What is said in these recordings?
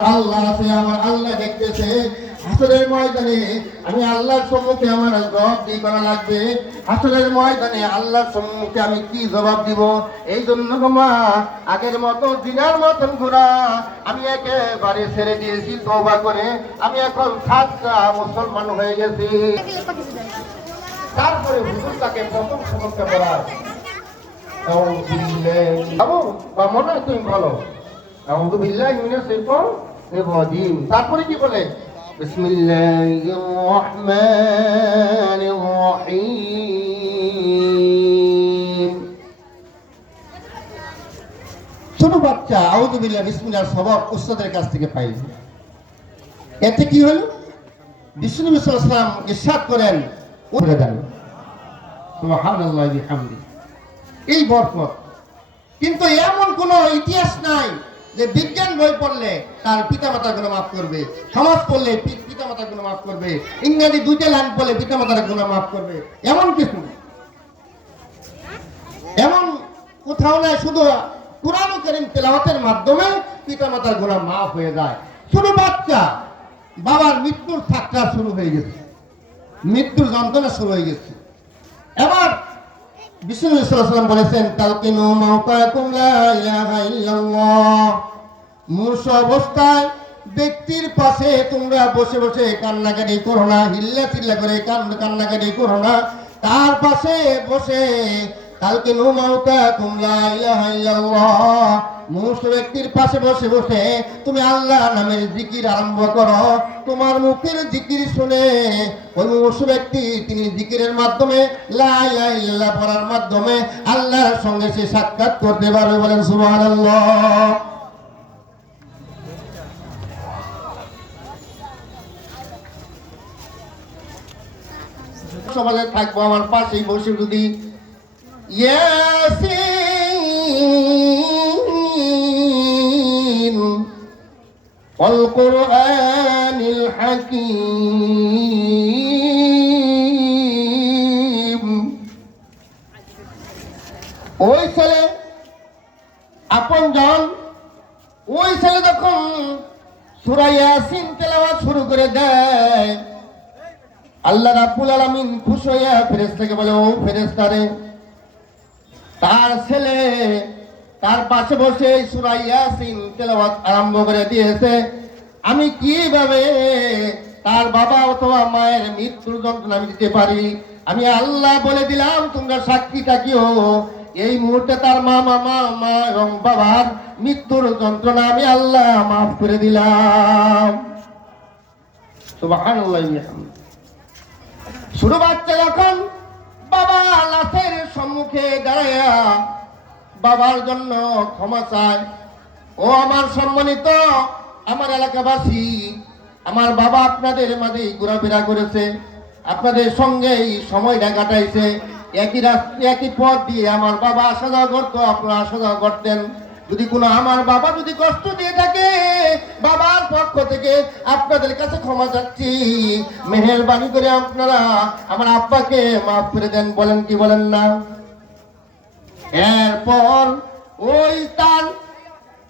আল্লাহ আছে, আমার আল্লাহ দেখতেছে। হাসরের ময়দানে আমি আল্লাহর সম্মুখে আমার জবাব দিয়ে করা লাগবে। হাসরের ময়দানে আল্লাহর সম্মুখে আমি কি জবাব দিব? এই জন্য মা আগের মতো দিনের মতন ঘোরা আমি একেবারে ছেড়ে দিয়েছি। তওবা করে আমি এখন সাচ্চা মুসলমান হয়ে গেছি। তারপরে হুজুর তাকে প্রথম সবকটা পড়ায়, বাবু বা মনে হয় তুমি বলো আউযু বিল্লাহি মিনাশ শাইতানির রাজিম। তারপরে কি বলে? বিসমিল্লাহির রহমানির রহিম। ছোট বাচ্চা আউযু বিল্লাহি বিসমিল্লাহর সবক উস্তাদের কাছ থেকে পাই। এতে কি হলো? বিষ্ণু সাল্লাল্লাহু আলাইহি ওয়াসাল্লাম ইরশাদ করেন, ওরে দেন সুবহানাল্লাহি বিহামদি। এই বরকত। কিন্তু এমন কোন ইতিহাস নাই যে বিজ্ঞান বই পড়লে তার পিতামাতার গুনাহ মাফ করবে, সমাজ পড়লে পিতামাতার গুনাহ মাফ করবে, ইংরেজি দুইটা লাইন পড়লে পিতামাতার গুনাহ মাফ করবে, এমন কিছু না। এমন কোথাও নাই। শুধু কুরআন কারীম তেলাওয়াতের মাধ্যমে পিতামাতার গুনাহ মাফ হয়ে যায়। ছোট বাচ্চা বাবার মৃত্যুর ঠাট্টা শুরু হয়ে গেছে, মৃত্যুর যন্ত্রণা শুরু হয়ে গেছে। এবার বিষ্ণু সাল্লাল্লাহু আলাইহি ওয়াসাল্লাম বলেছেন, তালকিনু মাওতাকুম লা ইলাহা ইল্লাল্লাহ। মূর্ছ অবস্থায় ব্যক্তির পাশে তোমরা বসে বসে কান্নাকাটি করো না, হিল্লা চিল্লা করে কান্নাকাটি করো না। তার পাশে বসে তালকিনু মাওতাকুম লা ইলাহা ইল্লাল্লাহ। মূর্ছ ব্যক্তির পাশে বসে বসে তুমি আল্লাহ নামের জিকির আরম্ভ করো। তোমার মুখের জিকির শুনে ওই মূর্ছ ব্যক্তি তিনি জিকিরের মাধ্যমে লা ইলাহা ইল্লাল্লাহ পড়ার মাধ্যমে আল্লাহর সঙ্গে সে সাক্ষাৎ করতে পারবে। বলেন সুবহানাল্লাহ। সমাজে থাকবো আমার পাশেই বসে যদি ইয়াসিন ওয়াল কুরআনিল হাকীম। ওই ছেলে আপনজন, ওই ছেলে যখন সূরা ইয়াসিন তেলাওয়াত শুরু করে দেয়, আল্লাহ রাব্বুল আলামিন খুশি হয়ে ফেরেশতাকে বলে, ও ফেরেশতারে, তার ছেলে তার পাশে বসে সূরা ইয়াসিন তেলাওয়াত আরম্ভ করে দিয়েছে। আমি কিভাবে তার বাবা অথবা মায়ের মৃত্যুর যন্ত্রণা আমি দিতে পারি? আমি আল্লাহ বলে দিলাম, তোমরা সাক্ষী থাকিও, এই মুহূর্তে তার মা এবং বাবার মৃত্যুর যন্ত্রণা আমি আল্লাহ মাফ করে দিলাম। সুবহানাল্লাহি ওয়া বিহামদিহি। ছোট বাচ্চা যখন বাবা লাশের সম্মুখে দাঁড়ায়া বাবার জন্য ক্ষমা চায়, ও আমার সম্মানিত আমার এলাকাবাসী, আমার বাবা আপনাদের মাঝে ঘোরাফেরা করেছে, আপনাদের সঙ্গেই সময়টা কাটাইছে, একই পথ দিয়ে আমার বাবা আসা যাওয়া করতো, আপনারা আসা যাওয়া করতেন। যদি কোনো আমার বাবা যদি কষ্ট দিয়ে থাকে, বাবার পক্ষ থেকে আপনাদের কাছে ক্ষমা চাচ্ছি, মেহেরবানি করে আপনারা আমার আব্বাকে মাফ করে দেন। বলেন কি বলেন না? এরপর ওই তার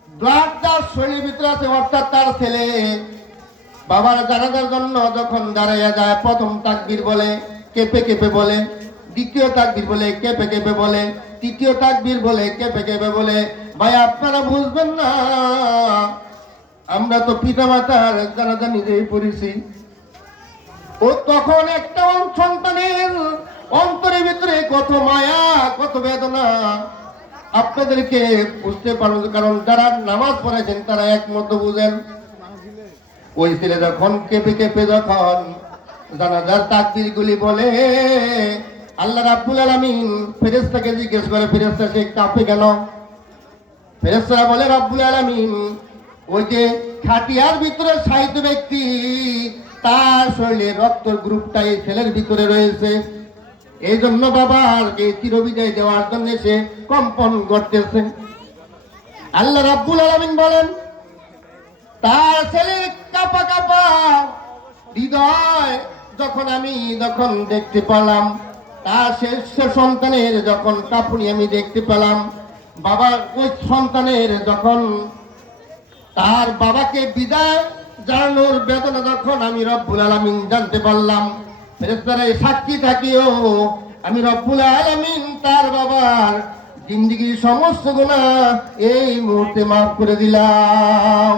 ব্লাড তার শরীরের ভিতরে আছে, অর্থাৎ তার ছেলে বাবার জানাজার জন্য যখন দাঁড়াইয়া যায়, প্রথম তাকবীর বলে কেঁপে কেঁপে বলে, দ্বিতীয় তাকবীর বলে কেঁপে কেঁপে বলে, তৃতীয় তাকবীর বলে কেঁপে কেঁপে বলে। ভাই আপনারা বুঝবেন না, আমরা তো পিতা মাতার জানাজা নিজেই পড়েছি। ও তখন একটা সন্তানের অন্তরের ভিতরে কত মায়া, কত বেদনা আপনাদেরকে বুঝতে পারবো, কারণ যারা নামাজ পড়েছেন তারা একমত বুঝেন। ওই ছেলে যখন কেঁপে কেঁপে যখন জানাজার তাকবীর গুলি বলে, আল্লাহ রাব্বুল আলামিন ফেরেশতাকে জিজ্ঞেস করে, ফেরেশতা সে কাঁপে কেন? ফেরেশতারা বলে, রাব্বুল আলামিন ওই যে খাটিয়ার ভিতরে শায়িত ব্যক্তি, তার শরীরে রক্ত গ্রুপটা এই ছেলের ভিতরে রয়েছে, এই জন্য বাবাকে চিরবিদায় দেওয়ার জন্য সে কম্পন করতেছে। আল্লাহ রাব্বুল আলামিন বলেন, তার ছেলের কাঁপা কাঁপা হৃদয় আমি যখন দেখতে পেলাম, তার শেষ সন্তানের যখন কাঁপুনি আমি দেখতে পেলাম, বাবার ওই সন্তানের যখন তার বাবাকে বিদায় জানানোর বেদনা যখন আমি রব্বুল আলামিন জানতে পারলাম, ফেরেশতারা সাক্ষী থাকিও আমি রব্বুল আলামিন তার বাবার জিন্দেগির সমস্ত গুনাহ এই মুহূর্তে মাফ করে দিলাম।